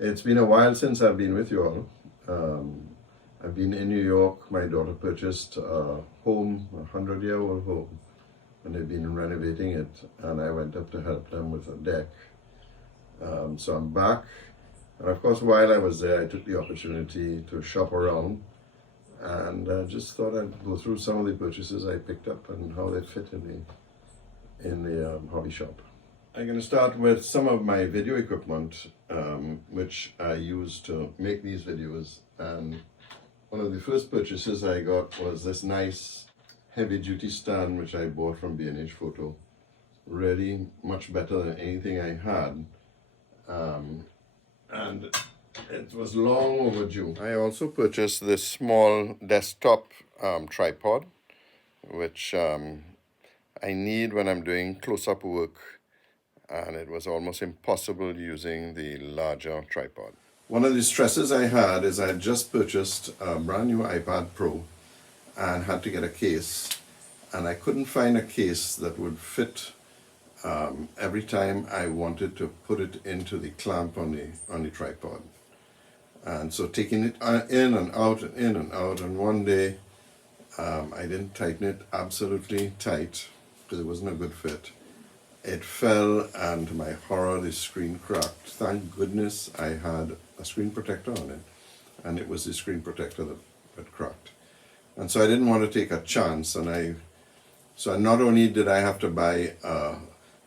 It's been a while since I've been with you all. I've been in New York. My daughter purchased a home, a 100-year-old home, and they've been renovating it, and I went up to help them with a deck. So I'm back, and of course while I was there I took the opportunity to shop around, and just thought I'd go through some of the purchases I picked up and how they fit in the hobby shop. I'm going to start with some of my video equipment, which I use to make these videos. And one of the first purchases I got was this nice heavy-duty stand, which I bought from B&H Photo. Really much better than anything I had, and it was long overdue. I also purchased this small desktop tripod, which I need when I'm doing close-up work, and it was almost impossible using the larger tripod. One of the stresses I had is I had just purchased a brand new iPad Pro and had to get a case, and I couldn't find a case that would fit every time I wanted to put it into the clamp on the tripod. And so taking it in and out and in and out, and one day I didn't tighten it absolutely tight because it wasn't a good fit. It fell, and to my horror the screen cracked. Thank goodness I had a screen protector on it, and it was the screen protector that cracked. And so I didn't want to take a chance, and so not only did I have to buy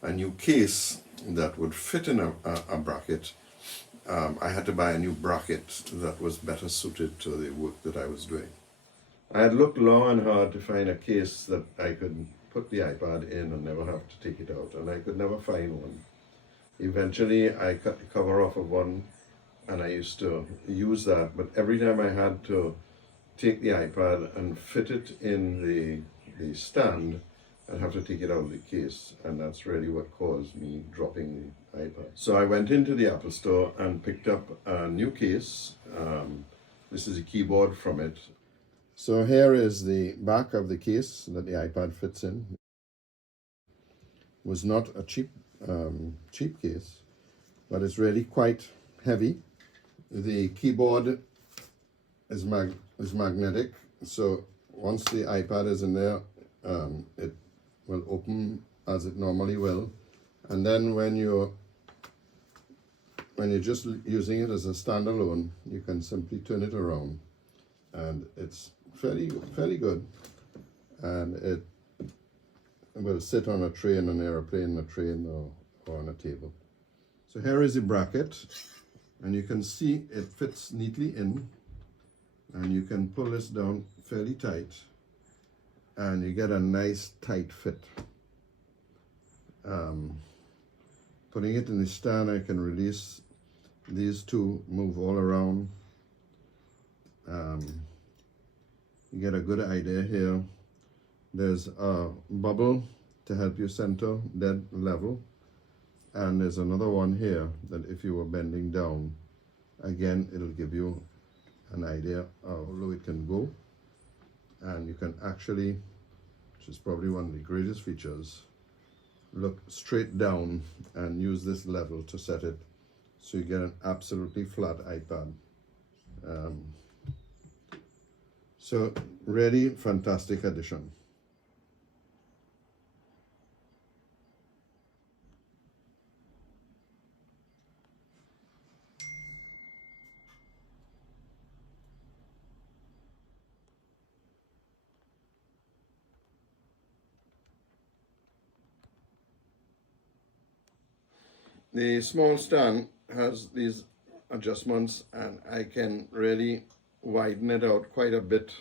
a new case that would fit in a bracket, I had to buy a new bracket that was better suited to the work that I was doing. I had looked long and hard to find a case that I could put the iPad in and never have to take it out, and I could never find one. Eventually I cut the cover off of one, and I used to use that, but every time I had to take the iPad and fit it in the stand, I'd have to take it out of the case, and that's really what caused me dropping the iPad. So I went into the Apple store and picked up a new case. This is a keyboard from it. So here is the back of the case that the iPad fits in. It was not a cheap case, but it's really quite heavy. The keyboard is magnetic, so once the iPad is in there, it will open as it normally will, and then when you're just using it as a standalone, you can simply turn it around, and it's fairly good, and it will sit on a tray in an airplane, a train, or on a table. So here is the bracket, and you can see it fits neatly in, and you can pull this down fairly tight, and you get a nice tight fit. Putting it in the stand, I can release these two, move all around. You get a good idea here. There's a bubble to help you center dead level, and there's another one here that if you were bending down, again it'll give you an idea of how low it can go, and you can actually, which is probably one of the greatest features, look straight down and use this level to set it so you get an absolutely flat iPad. So really fantastic addition. The small stand has these adjustments, and I can really widen it out quite a bit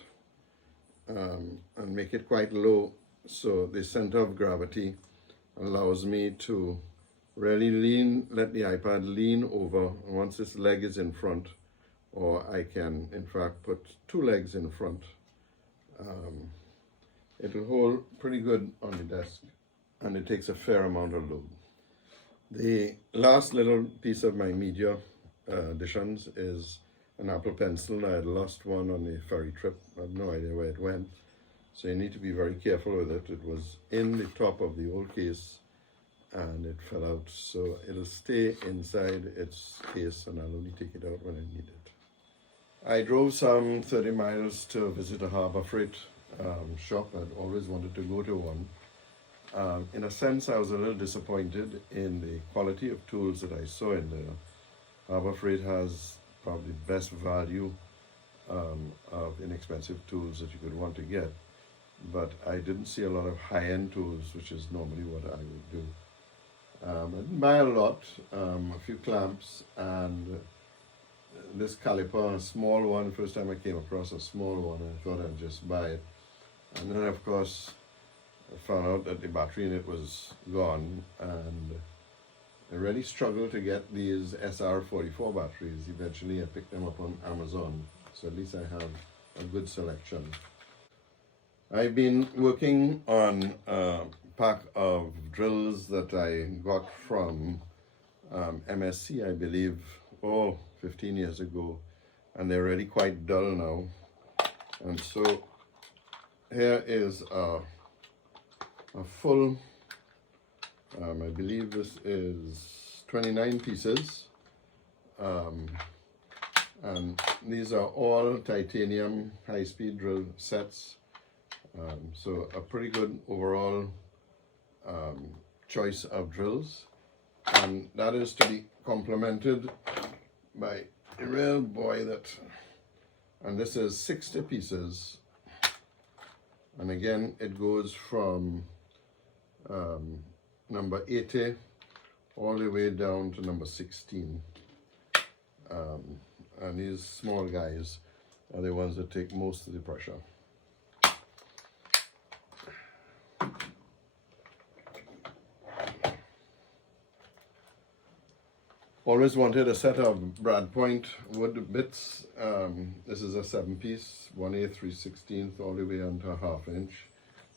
and make it quite low, so the center of gravity allows me to really let the iPad lean over once this leg is in front, or I can in fact put two legs in front. It'll hold pretty good on the desk, and it takes a fair amount of load. The last little piece of my media additions is an Apple Pencil. I had lost one on the ferry trip. I have no idea where it went, so you need to be very careful with it. It was in the top of the old case, and it fell out, so it'll stay inside its case and I'll only take it out when I need it. I drove some 30 miles to visit a Harbor Freight shop. I'd always wanted to go to one. In a sense, I was a little disappointed in the quality of tools that I saw in there. Harbor Freight has probably the best value of inexpensive tools that you could want to get, but I didn't see a lot of high-end tools, which is normally what I would do. I didn't buy a lot, a few clamps, and this caliper, a small one. First time I came across a small one, I thought I'd just buy it. And then, of course, I found out that the battery in it was gone, and I really struggled to get these SR44 batteries. Eventually, I picked them up on Amazon, so at least I have a good selection. I've been working on a pack of drills that I got from MSC, I believe, 15 years ago, and they're really quite dull now. And so here is a full, I believe this is 29 pieces, and these are all titanium high-speed drill sets. So a pretty good overall choice of drills, and that is to be complemented by a real boy and this is 60 pieces, and again it goes from number 80 all the way down to number 16, and these small guys are the ones that take most of the pressure. Always wanted a set of Brad Point wood bits. This is a 7-piece, 1/8, 3/16 all the way onto a 1/2 inch.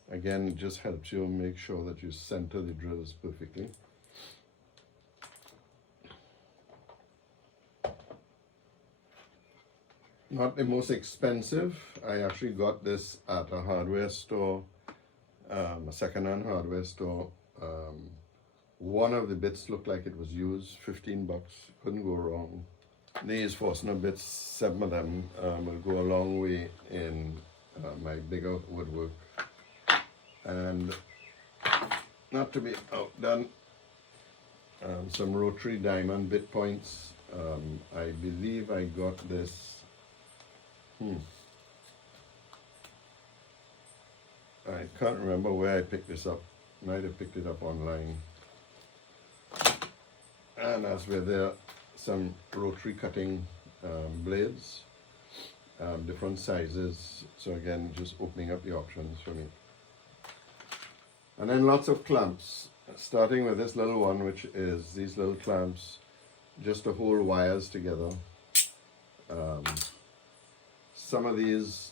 Again, it just helps you make sure that you center the drills perfectly. Not the most expensive. I actually got this at a hardware store, a second-hand hardware store. One of the bits looked like it was used, $15, couldn't go wrong. These Forstner bits, 7 of them, will go a long way in my bigger woodwork. And not to be outdone, some rotary diamond bit points. I believe I got this, I can't remember where I picked this up. Might have picked it up online. And as we're there, some rotary cutting blades, different sizes. So again, just opening up the options for me. And then lots of clamps, starting with this little one, which is these little clamps just to hold wires together. Some of these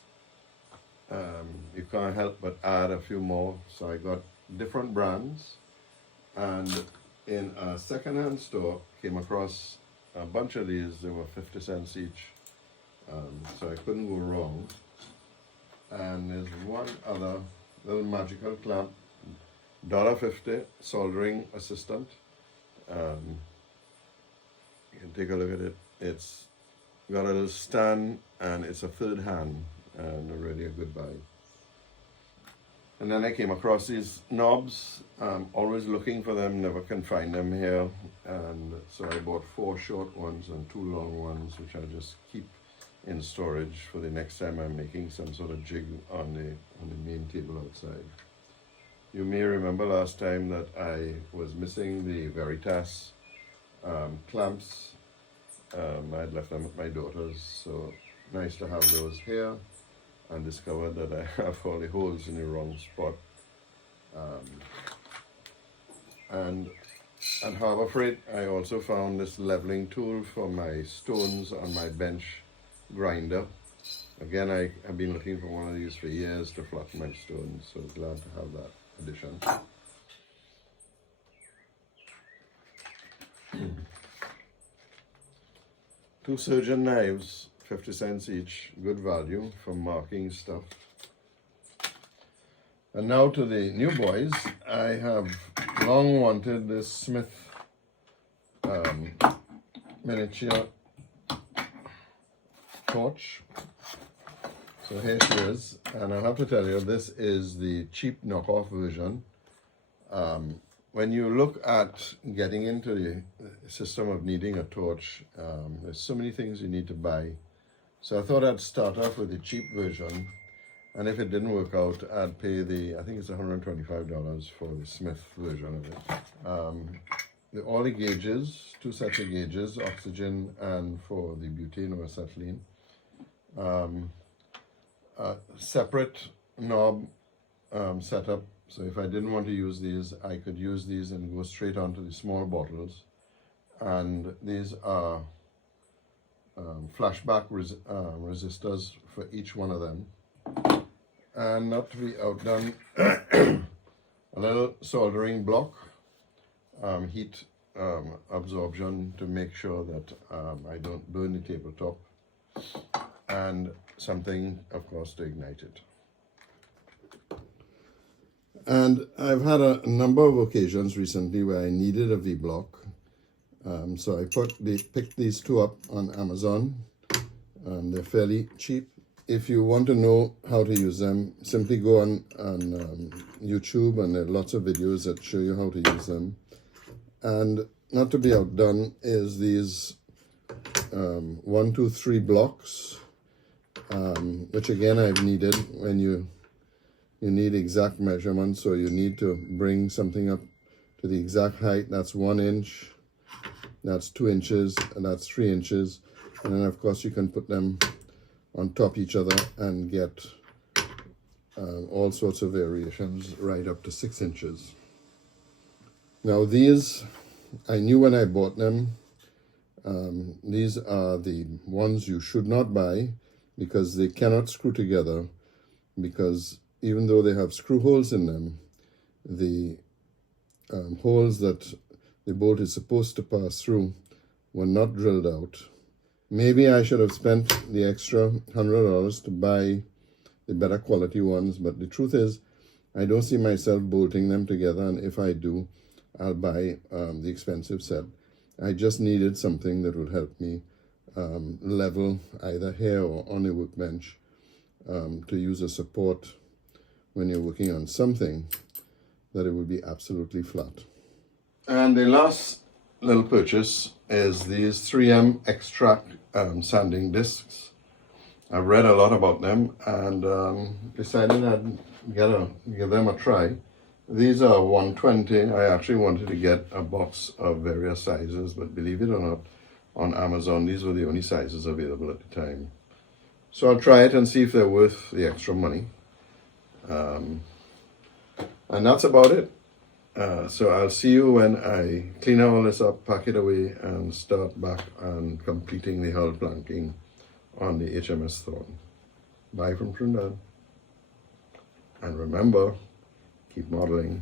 you can't help but add a few more. So I got different brands, and in a second-hand store came across a bunch of these. They were 50 cents each, so I couldn't go wrong. And there's one other little magical clamp, $1.50, soldering assistant. You can take a look at it. It's got a little stand, and it's a third hand, and really a good buy. And then I came across these knobs, always looking for them, never can find them here. And so I bought 4 short ones and 2 long ones, which I'll just keep in storage for the next time I'm making some sort of jig on the main table outside. You may remember last time that I was missing the Veritas clamps. I'd left them at my daughter's, so nice to have those here. And discovered that I have all the holes in the wrong spot. And at Harbor Freight, I also found this leveling tool for my stones on my bench grinder. Again, I have been looking for one of these for years to flatten my stones, so glad to have that addition. Two surgeon knives, 50 cents each, good value for marking stuff. And now to the new boys. I have long wanted this Smith miniature torch. So here she is, and I have to tell you, this is the cheap knockoff version. When you look at getting into the system of needing a torch, there's so many things you need to buy. So I thought I'd start off with the cheap version, and if it didn't work out, I'd pay I think it's $125 for the Smith version of it. All the gauges, 2 sets of gauges, oxygen and for the butane or acetylene. Separate knob setup, so if I didn't want to use these, I could use these and go straight onto the small bottles. And these are flashback resistors for each one of them. And not to be outdone, a little soldering block, heat absorption to make sure that I don't burn the tabletop, and something, of course, to ignite it. And I've had a number of occasions recently where I needed a V-block. So I picked these 2 up on Amazon. They're fairly cheap. If you want to know how to use them, simply go on YouTube, and there are lots of videos that show you how to use them. And not to be outdone is these 1, 2, 3 blocks, which again I've needed when you need exact measurements, so you need to bring something up to the exact height. That's 1 inch, that's 2 inches, and that's 3 inches. And then of course you can put them on top each other and get all sorts of variations right up to 6 inches. Now these, I knew when I bought them, these are the ones you should not buy because they cannot screw together, because even though they have screw holes in them, the holes that the bolt is supposed to pass through were not drilled out. Maybe I should have spent the extra $100 to buy the better quality ones, but the truth is, I don't see myself bolting them together, and if I do, I'll buy the expensive set. I just needed something that would help me level either here or on a workbench to use a support when you're working on something that it would be absolutely flat. And the last little purchase is these 3M extract sanding discs. I've read a lot about them and decided I'd give them a try. These are 120. I actually wanted to get a box of various sizes, but believe it or not, on Amazon, these were the only sizes available at the time. So I'll try it and see if they're worth the extra money. And that's about it. So I'll see you when I clean all this up, pack it away, and start back on completing the hull planking on the HMS Thorn. Bye from Trinidad. And remember, keep modeling.